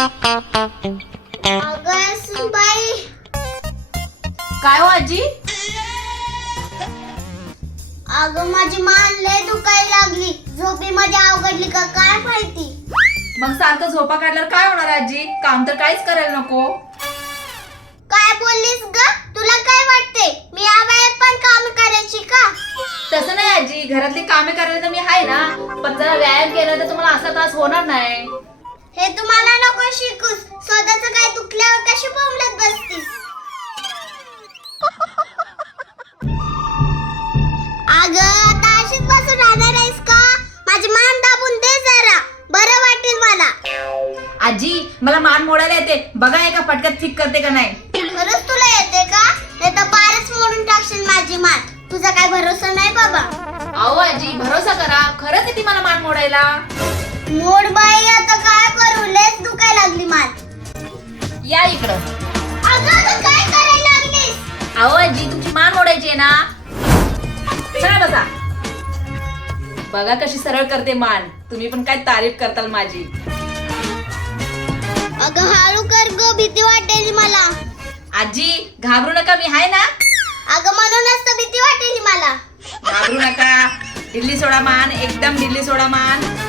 अगं सुनबाई, काय हो आजी? अगं माझी मान लय दुखायला लागली. झोपी मध्ये अवघडली का काय माहिती. मग सारखं झोपा काढल्यावर काय होणार आजी? काम तर काहीच करायला नको. काय बोललीस ग? तुला काय वाटते मी या वयात पण काम करायची का? तसं नाही आजी, घरातली कामे करायला तर मी आहे ना, पण जरा व्यायाम केला तर तुम्हाला असा त्रास होणार नाही. हे तुम्हाला नको शिकूस. स्वतःच काय दुखल्यावर कशी बोंबलत बसतीस. अगं आता अशीच बसून राहणार आहेस का? माझी मान दाबून दे जरा, बरं वाटेल मला. आजी मला मान मोडायला येते, बघा एका फटक्यात ठीक करते का नाही. खरंच तुला येते का? नाही तर पारच मोडून टाकशील माझी मान. तुझा काय भरोसा नाही बाबा. अहो आजी भरोसा करा, खरंच येते मला मान मोडायला. मोड बाई, आता काय करू? लयच दुखायला लागली मान. या इकडं. अगं काय करायला लागलीस? अहो आजी तुमची मान मोडायची आहे ना. चला बसा. बघा कशी सरळ करते मान. तुम्ही पण काय तारीफ करताल माझी. अगं हळू कर ग, भीती वाटेल मला. आजी घाबरू नका, मी आहे ना. अगं म्हणूनच तर भीती वाटेल मला. घाबरू नका. ढिल्ली सोडा मान, एकदम ढिल्ली सोडा मान.